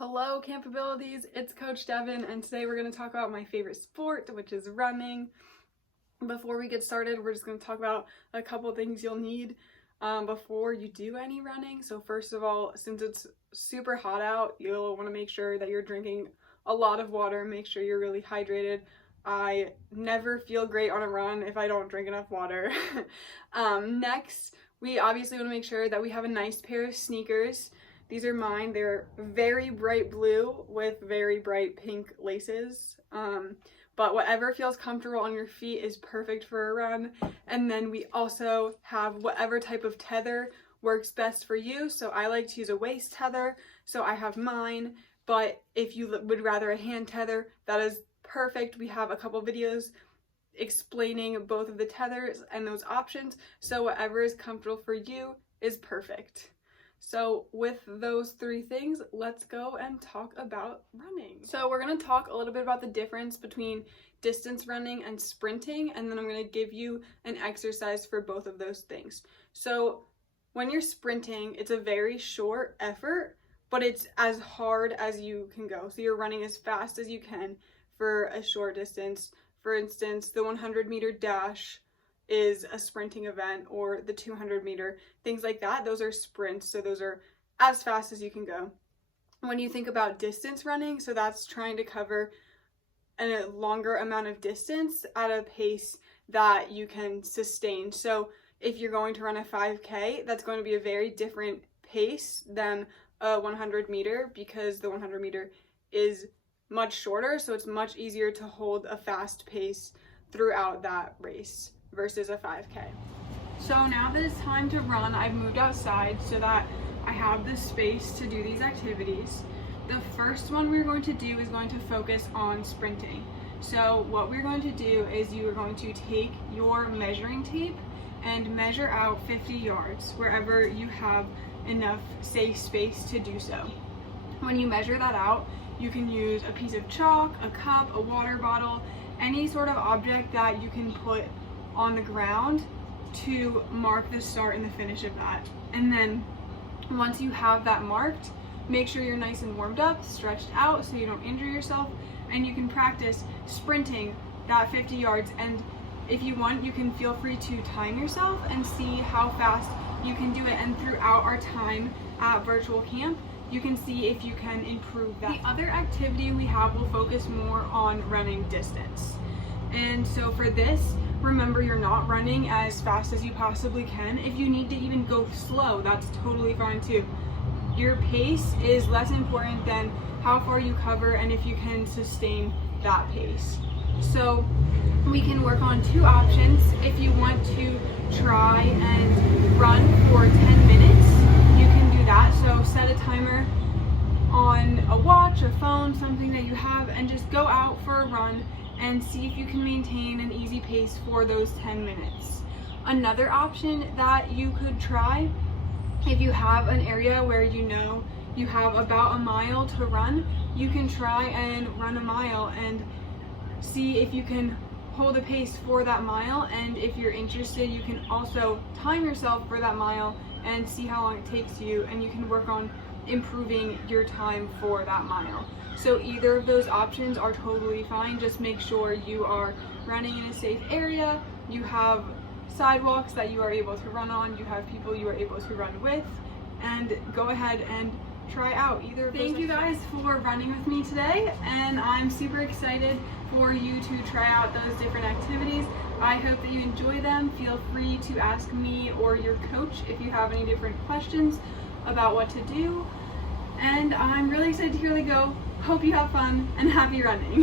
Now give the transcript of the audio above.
Hello Camp Abilities, it's Coach Devyn, and today we're going to talk about my favorite sport, which is running. Before we get started, we're just going to talk about a couple things you'll need before you do any running. So first of all, since it's super hot out, you'll want to make sure that you're drinking a lot of water, make sure you're really hydrated. I never feel great on a run if I don't drink enough water. Next, we obviously want to make sure that we have a nice pair of sneakers. These are mine. They're very bright blue with very bright pink laces. But whatever feels comfortable on your feet is perfect for a run. And then we also have whatever type of tether works best for you. So I like to use a waist tether, so I have mine. But if you would rather a hand tether, that is perfect. We have a couple videos explaining both of the tethers and those options. So whatever is comfortable for you is perfect. So with those three things, let's go and talk about running. So we're going to talk a little bit about the difference between distance running and sprinting, and then I'm going to give you an exercise for both of those things. So when you're sprinting, it's a very short effort, but it's as hard as you can go. So you're running as fast as you can for a short distance. For instance, the 100-meter dash is a sprinting event, or the 200-meter, things like that. Those are sprints, so those are as fast as you can go. When you think about distance running, so that's trying to cover a longer amount of distance at a pace that you can sustain. So if you're going to run a 5K, that's going to be a very different pace than a 100-meter, because the 100-meter is much shorter, so it's much easier to hold a fast pace throughout that race versus a 5K. So now that it's time to run, I've moved outside so that I have the space to do these activities. The first one we're going to do is going to focus on sprinting. So what we're going to do is you are going to take your measuring tape and measure out 50 yards wherever you have enough safe space to do so. When you measure that out, you can use a piece of chalk, a cup, a water bottle, any sort of object that you can put on the ground to mark the start and the finish of that. And then once you have that marked, make sure you're nice and warmed up, stretched out so you don't injure yourself, and you can practice sprinting that 50 yards. And if you want, you can feel free to time yourself and see how fast you can do it. And throughout our time at virtual camp, you can see if you can improve that. The other activity we have will focus more on running distance. And so for this, remember, you're not running as fast as you possibly can. If you need to even go slow, that's totally fine too. Your pace is less important than how far you cover and if you can sustain that pace. So we can work on two options. If you want to try and run for 10 minutes, you can do that. So set a timer on a watch, a phone, something that you have, and just go out for a run and see if you can maintain an easy pace for those 10 minutes. Another option that you could try, if you have an area where you know you have about a mile to run, you can try and run a mile and see if you can hold a pace for that mile. And if you're interested, you can also time yourself for that mile and see how long it takes you, and you can work on improving your time for that mile. So either of those options are totally fine. Just make sure you are running in a safe area, you have sidewalks that you are able to run on, you have people you are able to run with, and go ahead and try out either of those. Thank you guys for running with me today, and I'm super excited for you to try out those different activities. I hope that you enjoy them. Feel free to ask me or your coach if you have any different questions about what to do. And I'm really excited to hear how they go. Hope you have fun and happy running.